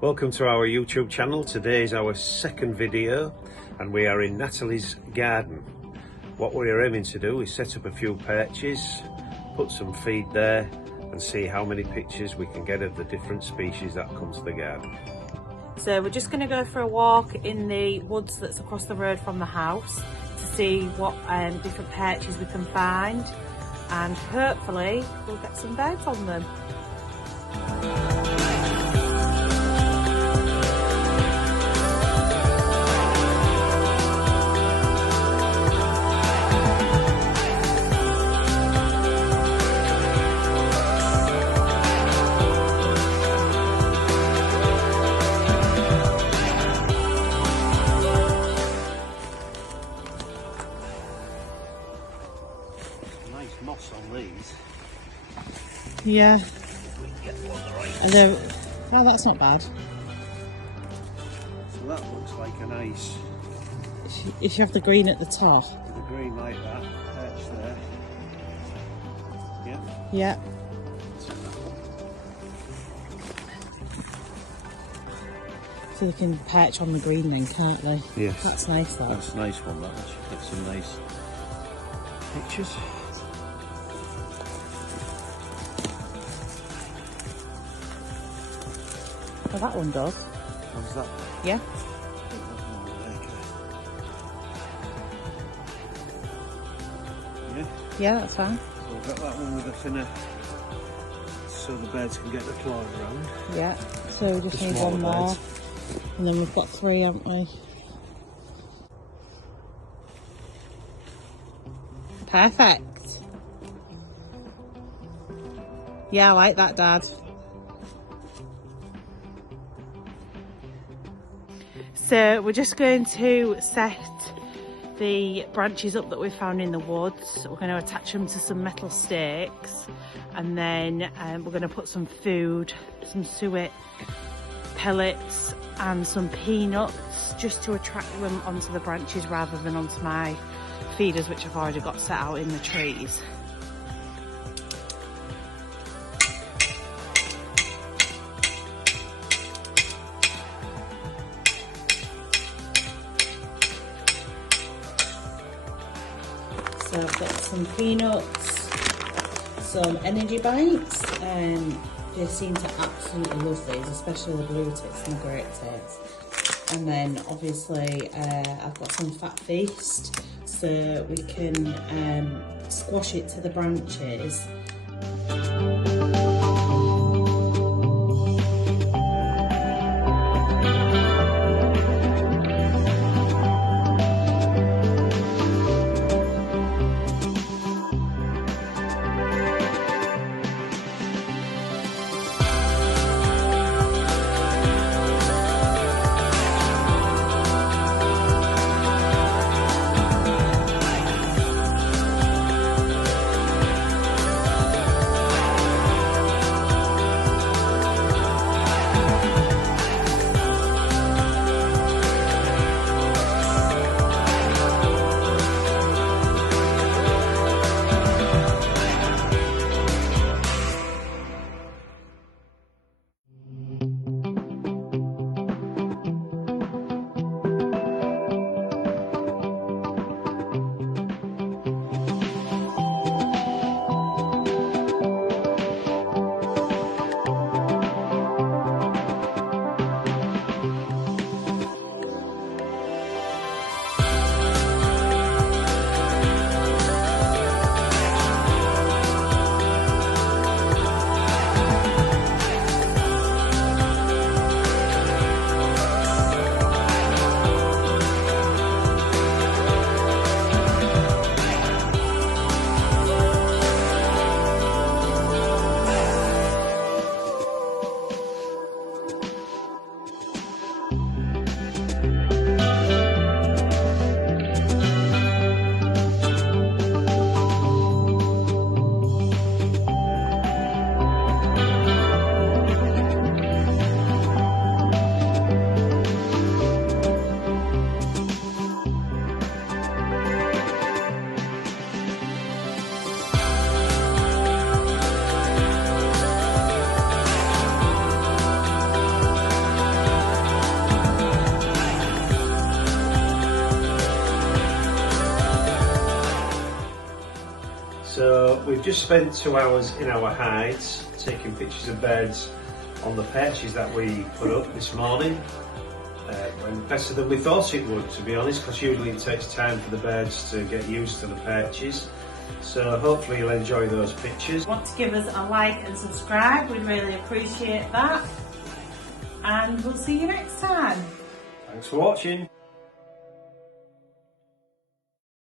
Welcome to our YouTube channel. Today is our second video and we are in Natalie's garden. What we're aiming to do is set up a few perches, put some feed there and see how many pictures we can get of the different species that come to the garden. So we're just going to go for a walk in the woods that's across the road from the house to see what different perches we can find, and hopefully we'll get some birds on them. Nice moss on these. Yeah. Right. And they're, oh, that's not bad. So that looks like a nice. If you have the green at the top. The green like that, perch there. Yeah. Yeah. So they can perch on the green then, can't they? Yes. That's nice though. That's a nice one, that should get some nice pictures. Well, that one does. How's that? Yeah. Yeah. Yeah, that's fine. So we've got that one with a thinner, so the birds can get the claws around. Yeah. So we just need one more. Birds. And then we've got three, haven't we? Perfect. Yeah, I like that, Dad. So we're just going to set the branches up that we found in the woods. We're going to attach them to some metal stakes, and then we're going to put some food, some suet, pellets and some peanuts just to attract them onto the branches rather than onto my feeders, which I've already got set out in the trees. So I've got some peanuts, some energy bites, and they seem to absolutely love these, especially the blue tits and the great tits. And then obviously I've got some fat feast, so we can squash it to the branches. we've just spent 2 hours in our hides taking pictures of birds on the perches that we put up this morning. Went better than we thought it would, to be honest, because usually it takes time for the birds to get used to the perches. So hopefully you'll enjoy those pictures. Want to give us a like and subscribe, we'd really appreciate that. And we'll see you next time. Thanks for watching.